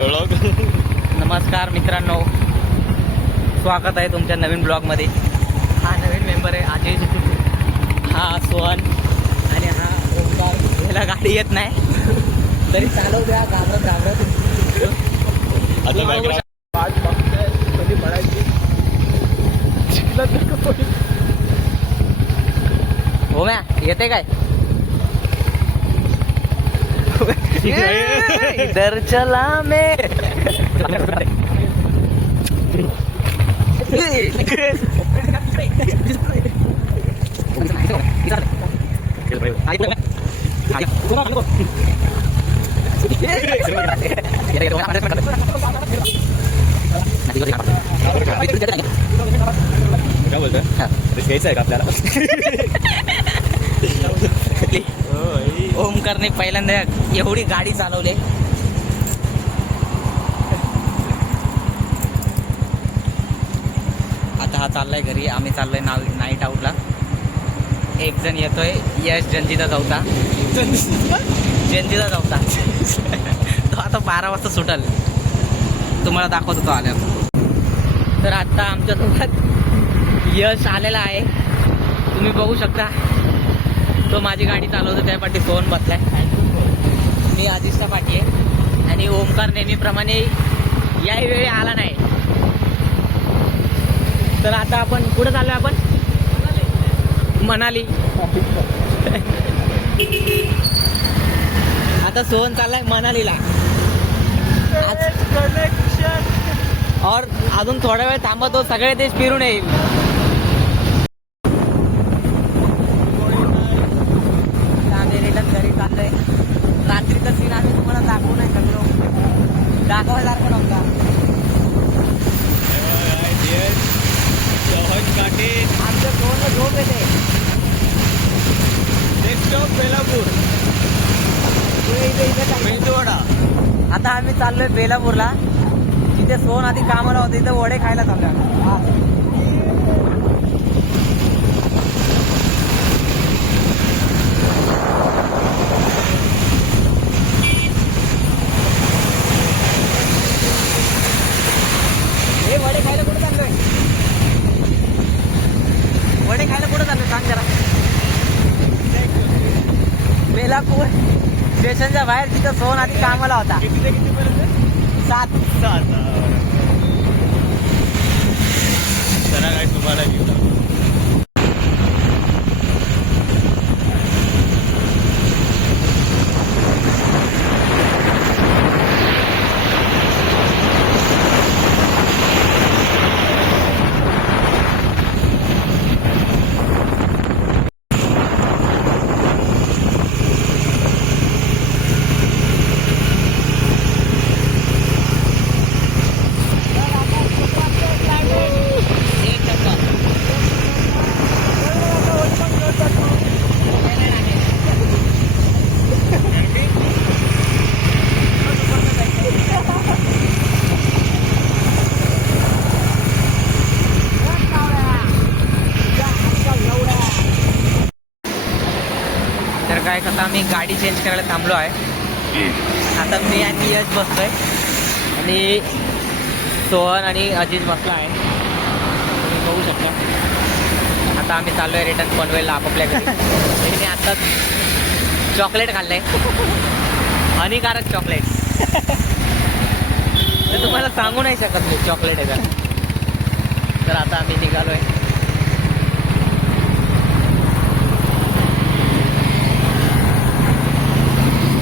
नमस्कार मित्रांनो, स्वागत आहे तुमच्या नवीन ब्लॉगमध्ये. हा नवीन मेंबर आहे अजय, हा सोहन आणि हा ओमकार. याला गाडी येत नाही तरी चालव द्या घाबरत घाबरत. हो मॅ येते काय इधर चला मैं काय बोलतोय? घ्यायचं आहे का आपल्याला? ओमकारने पहिल्यांदा एवढी गाडी चालवली. आता हा चाललाय घरी, आम्ही चाललोय नाईट आउटला. एक जण येतोय, यश जंजिता चौथा. जंजिता चौथा तो आता 12 वाजता सुटल, तुम्हाला दाखवतो तो आल्यावर. तर आता आमच्या सोबत यश आलेला आहे, तुम्ही बघू शकता. तो माझी गाडी चालवतो, त्या पाठी सोहन बसलाय, मी आधीच्या पाठी आहे. आणि ओमकार नेहमीप्रमाणे याही वेळी आला नाही. तर आता आपण कुठं चाललोय? आपण मनाली. आता सोहन चाललाय मनालीला. और अजून थोडा वेळ थांबतो, सगळे देश फिरून येईल. घरी चाललंय. रात्रीचा सीन आम्ही तुम्हाला दाखवू नाही शकलो, दाखवायसारखं नव्हता. आमच्या फोनला झोप येते. आता आम्ही चाललोय बेलापूरला, जिथे सोन आधी कामाला होते, तिथे वडे खायला चाललोय. वडे खायला कुठे चाललोय? वडे खायला कुठे चाललोय सांग जरा. बेलापूर स्टेशनच्या बाहेर, तिथं सोन आधी कामाला होता. 7 चला काय तुम्हाला घेऊन काय करता, आम्ही गाडी चेंज करायला थांबलो आहे. आता मी आणि यश बसतोय आणि सोहन आणि अजित बसला आहे, तुम्ही बघू शकता. आता आम्ही चाललोय रिटर्न पनवेलला आपापल्या घरी. मी आता चॉकलेट खाल्लंय, हानिकारक चॉकलेट. तर तुम्हाला सांगू नाही शकत मी चॉकलेट आहे का. तर आता आम्ही निघालोय.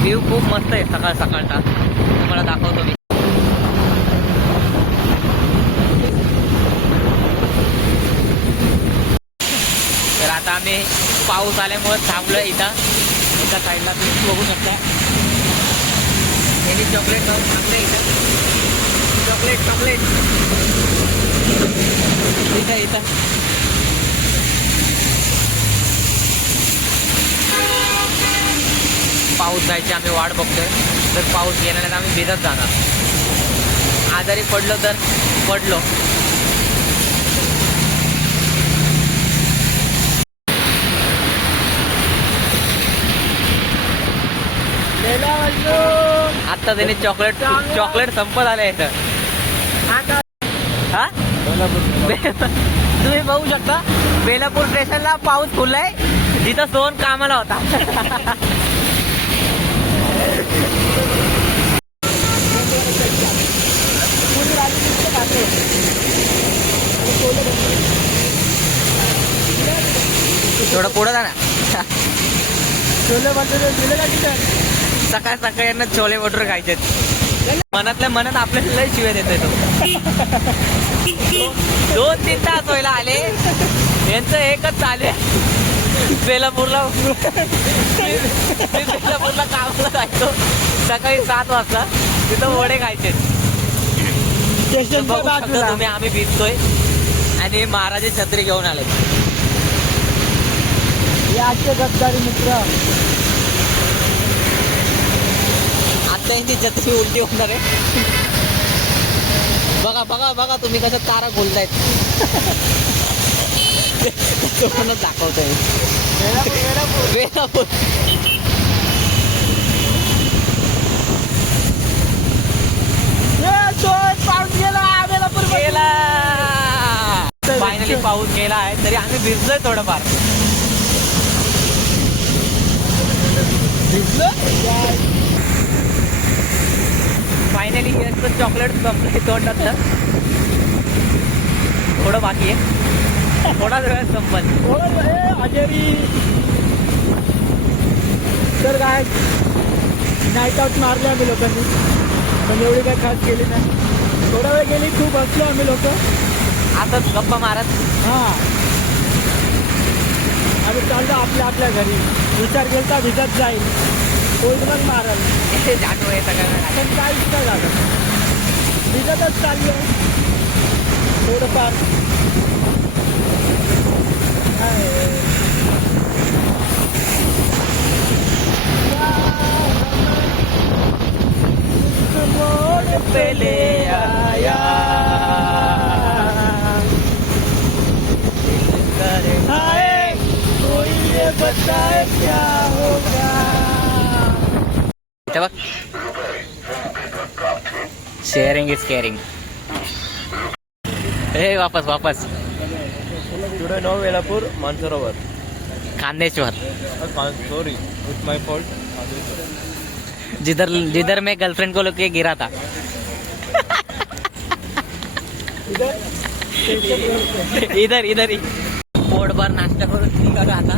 व्ह्यू खूप मस्त आहे सकाळ सकाळचा, तुम्हाला दाखवतो मी. तर आता आम्ही पाऊस आल्यामुळे थांबलोय इथं, एका साईडला तुम्ही बघू शकता. यांनी चॉकलेट थांबले इथं. चॉकलेट ठीक आहे इथं. पाऊस जायची आम्ही वाट बघतोय. तर पाऊस गेला नाही तर आम्ही भिजत जाणार. आजारी पडलो तर पडलो. गेला आता त्याने चॉकलेट संपत आले इथं. हा तुम्ही बघू शकता बेलापूर स्टेशनला पाऊस खुललाय जिथं सोन कामाला होता. थोडं पुढं जा ना. छोले भटुरे दिले का तिथे? सकाळ सकाळी यांना छोले भटुरे खायचे. मनातल्या मनात आपल्याला लय शिव्या देतोय तो. 2-3 तास व्हायला आले यांचं एकच चाले बेलापूरला कामाला जायचो सकाळी 7 वाजता तिथं वडे खायचे. बघू शकता तुम्ही आम्ही भिजतोय आणि महाराजे छत्री घेऊन आले. आजचे गद्दारी मित्र आता यांची छत्री उलटी होणार आहे. बघा बघा बघा तुम्ही कसं तारा खोलतायत. दाखवतोय बेलापूर. पाऊस गेला बेलापूर गेला. फायनली पाऊस गेला आहे तरी आम्ही भिजलोय थोडंफार. फायनली याचं चॉकलेट संपलंय तोंडातलं. थोडं बाकी आहे. थोडा वेळ संपल. अजेरी तर काय नाईट आउट मारले आम्ही लोकांनी पण एवढी काय खास केली नाही. थोडा वेळ गेली खूप बसलो आम्ही लोक आता गप्पा मारत. हां आम्ही चाललो आपल्या घरी. विचार केला भिजत जाईल कोल्डमन मारल जाणू आहे सगळ्यांना. पण काहीच नाही झालं. भिजतच चाललो थोडंफार. पहले आया हाय कोई ये बताए क्या होगा. बघ शेअरिंग इज केअरिंग. हे वापस टुडे नो Velapur Mansarovar. Khandeshwar. Sorry it's my fault. जिधर मैं गर्लफ्रेंड को लेके गिरा था. इधर पोटभर नाश्ता करून निघालो आता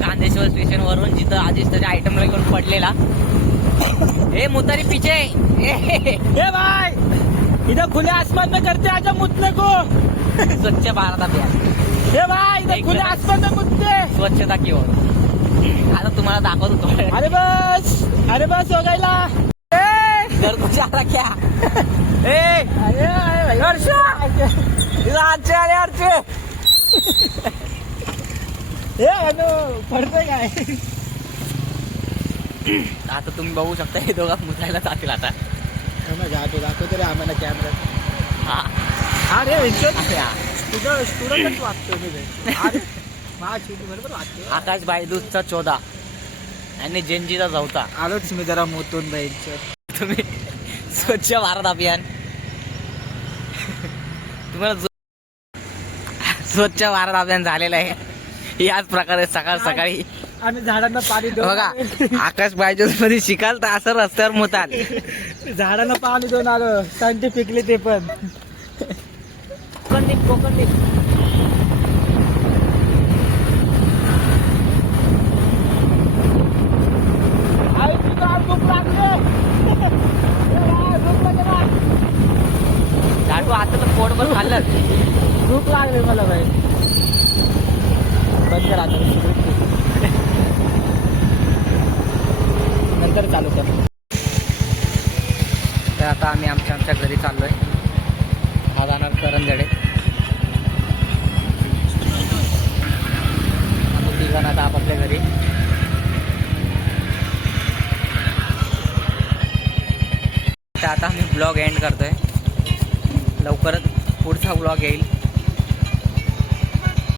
कांदेश्वर स्टेशन वरून जिथं आधीच त्याच्या आयटमला घेऊन पडलेला. ए मुतारी पीछे. ए भाई इधर खुले आसमान में करते आजा मुतने को. स्वच्छ भारत अभियान. ए भाई इधर खुले आसमान में मुतते. स्वच्छता की ओर. आता तुम्हाला दाखवतो. अरे बस हो गईला. घर कुठे आला क्या. पडतंय काय. आता तुम्ही बघू शकता हे दोघं मुतायला जातील आता. दाखवतो रे आम्हाला कॅमेरा. हा अरे हा. तुझं स्टुडंटच वाचतोय मी. बरोबर वाचतोय. आकाश बायदूसचा 14 आणि जेनजीचा 4. आलोच मी जरा मोतून बाईचं. तुम्ही स्वच्छ भारत अभियान तुम्हाला स्वच्छ भारत अभियान झालेलं आहे. याच प्रकारे सकाळ सकाळी आम्ही झाडांना पाणी देऊन बघा आकाश बायजूस मध्ये शिकाल तर असं रस्त्यावर मुताल. झाडांना पाणी देऊन आलो सायंटिफिकली ते पण. कोकण झाडू आता तर पोटभर खाल्लं. भूक लागली मला बाई. बंद कर आता. नंतर चालू कर. तर आता आम्ही आमच्या घरी चाललोय. हा जाणार करंजडे. आम्ही तिघांना आता आपापल्या घरी. तर आता आम्ही ब्लॉग एंड करतोय. लवकरच पुढचा ब्लॉग येईल.